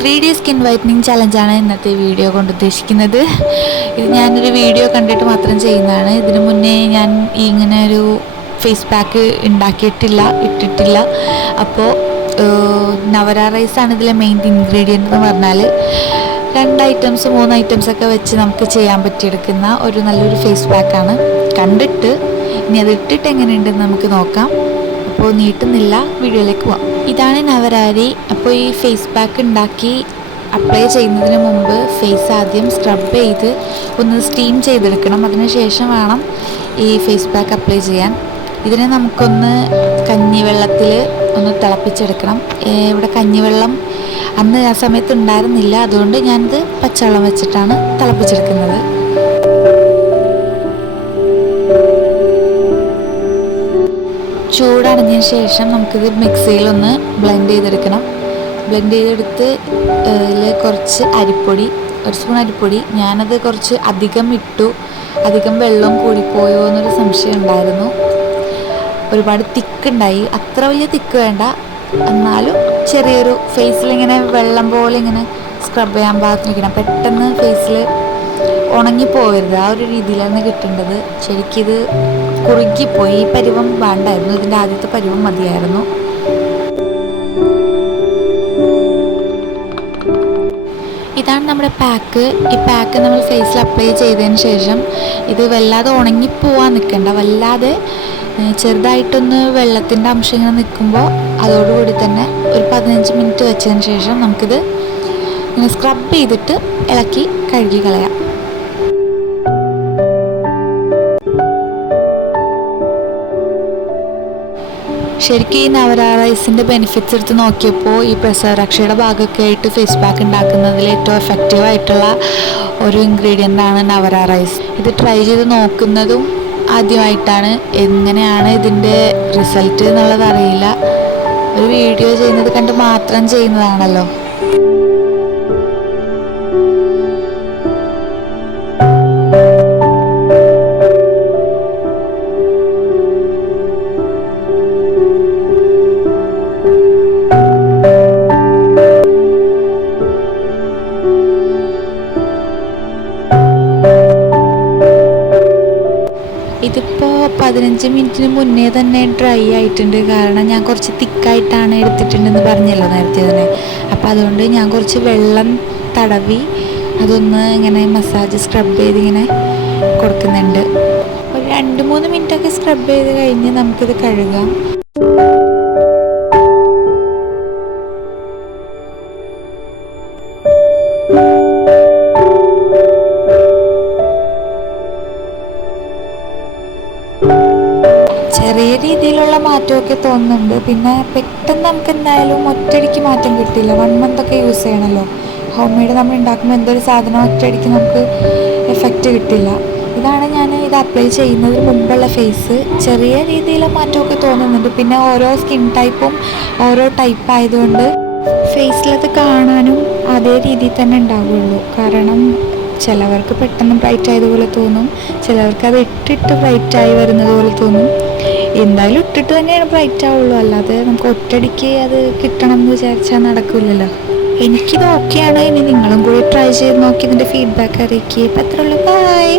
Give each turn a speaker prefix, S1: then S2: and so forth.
S1: Three D skin whitening ചലഞ്ചാണ് ഇന്നത്തെ video കൊണ്ട് ഉദ്ദേശിക്കുന്നത്. ഇത് ഞാനൊരു വീഡിയോ കണ്ടിട്ട് മാത്രം ചെയ്യുന്നതാണ്. ഇതിനു മുന്നേ ഞാൻ ഇങ്ങനെ ഒരു ഫേസ് പാക്ക് ഉണ്ടാക്കിയിട്ടില്ല ഇട്ടിട്ടില്ല. അപ്പോൾ നവര റൈസാണ് ഇതിലെ മെയിൻ ഇൻഗ്രീഡിയന്റ് എന്ന് പറഞ്ഞാൽ രണ്ട് ഐറ്റംസ് മൂന്ന് ഐറ്റംസ് ഒക്കെ വെച്ച് നമുക്ക് ചെയ്യാൻ പറ്റിയെടുക്കുന്ന ഒരു നല്ലൊരു ഫേസ് പാക്കാണ് കണ്ടിട്ട് ഇനി അത് ഇട്ടിട്ട് എങ്ങനെയുണ്ടെന്ന് നമുക്ക് നോക്കാം. അപ്പോൾ നീട്ടുന്നില്ല. വീഡിയോയിലേക്ക് പോവാം. ഇതാണ് നവരാരി അപ്പോൾ ഈ ഫേസ് പാക്ക് ഉണ്ടാക്കി അപ്ലൈ ചെയ്യുന്നതിന് മുമ്പ് ഫേസ് ആദ്യം സ്ക്രബ് ചെയ്ത് ഒന്ന് സ്റ്റീം ചെയ്തെടുക്കണം. അതിനുശേഷം വേണം ഈ ഫേസ് പാക്ക് അപ്ലൈ ചെയ്യാൻ. ഇതിനെ നമുക്കൊന്ന് കഞ്ഞിവെള്ളത്തിൽ ഒന്ന് തിളപ്പിച്ചെടുക്കണം. ഇവിടെ കഞ്ഞിവെള്ളം അന്ന് ആ സമയത്ത് ഉണ്ടായിരുന്നില്ല. അതുകൊണ്ട് ഞാനിത് പച്ചവെള്ളം വെച്ചിട്ടാണ് തിളപ്പിച്ചെടുക്കുന്നത്. ചൂടടഞ്ഞതിന് ശേഷം നമുക്കിത് മിക്സിയിലൊന്ന് ബ്ലെൻഡ് ചെയ്തെടുക്കണം. ബ്ലെൻഡ് ചെയ്തെടുത്ത് കുറച്ച് അരിപ്പൊടി ഒരു സ്പൂൺ അരിപ്പൊടി. ഞാനത് കുറച്ച് അധികം ഇട്ടു. അധികം വെള്ളം കൂടിപ്പോയോ എന്നൊരു സംശയം ഉണ്ടായിരുന്നു. ഒരുപാട് തിക്കുണ്ടായി. അത്ര വലിയ തിക്ക് വേണ്ട. എന്നാലും ചെറിയൊരു ഫേസിലിങ്ങനെ വെള്ളം പോലെ ഇങ്ങനെ സ്ക്രബ് ചെയ്യാൻ പാകത്തിനിരിക്കണം. പെട്ടെന്ന് ഫേസിൽ ഉണങ്ങിപ്പോവരുത്. ആ ഒരു രീതിയിലാണ് കിട്ടേണ്ടത്. ശരിക്കിത് കുറുകിപ്പോയി. ഈ പരിവം വേണ്ടായിരുന്നു. ഇതിന്റെ ആദ്യത്തെ പരിവം മതിയായിരുന്നു. ഇതാണ് നമ്മുടെ പാക്ക്. ഈ പാക്ക് നമ്മൾ ഫേസിൽ അപ്ലൈ ചെയ്തതിന് ശേഷം ഇത് വല്ലാതെ ഉണങ്ങിപ്പോവാൻ നിൽക്കണ്ട വല്ലാതെ ചെറുതായിട്ടൊന്ന് വെള്ളത്തിന്റെ അംശം ഇങ്ങനെ നിൽക്കുമ്പോൾ അതോടുകൂടി തന്നെ ഒരു പതിനഞ്ച് മിനിറ്റ് വെച്ചതിന് ശേഷം നമുക്കിത് ഇങ്ങനെ സ്ക്രബ് ചെയ്തിട്ട് ഇളക്കി കഴുകി കളയാം. ശരിക്കും ഈ നവരാറൈസിന്റെ ബെനിഫിറ്റ്സ് എടുത്ത് നോക്കിയപ്പോൾ ഈ പ്രസവരക്ഷയുടെ ഭാഗമൊക്കെ ആയിട്ട് ഫേസ് പാക്ക് ഉണ്ടാക്കുന്നതിൽ ഏറ്റവും എഫക്റ്റീവ് ആയിട്ടുള്ള ഒരു ഇൻഗ്രീഡിയന്റ് ആണ് നവര റൈസ് ഇത് ട്രൈ ചെയ്ത് നോക്കുന്നതും ആദ്യമായിട്ടാണ്. എങ്ങനെയാണ് ഇതിന്റെ റിസൾട്ട് എന്നുള്ളത് അറിയില്ല. ഒരു വീഡിയോ ചെയ്യുന്നത് കണ്ട് മാത്രം ചെയ്യുന്നതാണല്ലോ. പതിനഞ്ച് മിനിറ്റിന് മുന്നേ തന്നെ ഡ്രൈ ആയിട്ടുണ്ട്. കാരണം ഞാൻ കുറച്ച് തിക്കായിട്ടാണ് എടുത്തിട്ടുണ്ടെന്ന് പറഞ്ഞല്ലോ നേരത്തെ തന്നെ. അപ്പോൾ അതുകൊണ്ട് ഞാൻ കുറച്ച് വെള്ളം തടവി അതൊന്ന് ഇങ്ങനെ മസാജ് സ്ക്രബ് ചെയ്ത് ഇങ്ങനെ കൊടുക്കുന്നുണ്ട്. ഒരു രണ്ട് മൂന്ന് മിനിറ്റൊക്കെ സ്ക്രബ് ചെയ്ത് കഴിഞ്ഞ് നമുക്കിത് കഴുകാം. ചെറിയ രീതിയിലുള്ള മാറ്റമൊക്കെ തോന്നുന്നുണ്ട്. പിന്നെ പെട്ടെന്ന് നമുക്ക് എന്തായാലും ഒറ്റയടിക്ക് മാറ്റം കിട്ടില്ല വൺ മന്ത് ഒക്കെ യൂസ് ചെയ്യണമല്ലോ ഹോം മെയ്ഡ് നമ്മൾ ഉണ്ടാക്കുമ്പോൾ എന്തൊരു സാധനം ഒറ്റയടിക്ക് നമുക്ക് എഫക്റ്റ് കിട്ടില്ല. ഇതാണ് ഞാൻ ഇത് അപ്ലൈ ചെയ്യുന്നതിന് മുമ്പുള്ള ഫേസ് ചെറിയ രീതിയിലുള്ള മാറ്റമൊക്കെ തോന്നുന്നുണ്ട്. പിന്നെ ഓരോ സ്കിൻ ടൈപ്പും ഓരോ ടൈപ്പ് ആയതുകൊണ്ട് ഫേസിലത് കാണാനും അതേ രീതിയിൽ തന്നെ ഉണ്ടാവുള്ളൂ കാരണം ചിലവർക്ക് പെട്ടെന്ന് ബ്രൈറ്റ് ആയതുപോലെ തോന്നും. ചിലവർക്ക് അത് ഇട്ടിട്ട് ബ്രൈറ്റ് ആയി വരുന്നത് പോലെ തോന്നും. എന്തായാലും ഇട്ടിട്ട് തന്നെയാണ് ബ്രൈറ്റ് ആവുള്ളൂ. അല്ലാതെ നമുക്ക് ഒറ്റടിക്ക് അത് കിട്ടണം എന്ന് വിചാരിച്ചാൽ നടക്കില്ലല്ലോ. എനിക്കിത് ഓക്കെയാണ് ഇനി നിങ്ങളും കൂടി ട്രൈ ചെയ്ത് നോക്കി ഇതിന്റെ ഫീഡ്ബാക്ക് അറിയിക്കുക ഇപ്പം അത്രയുള്ളൂ ബൈ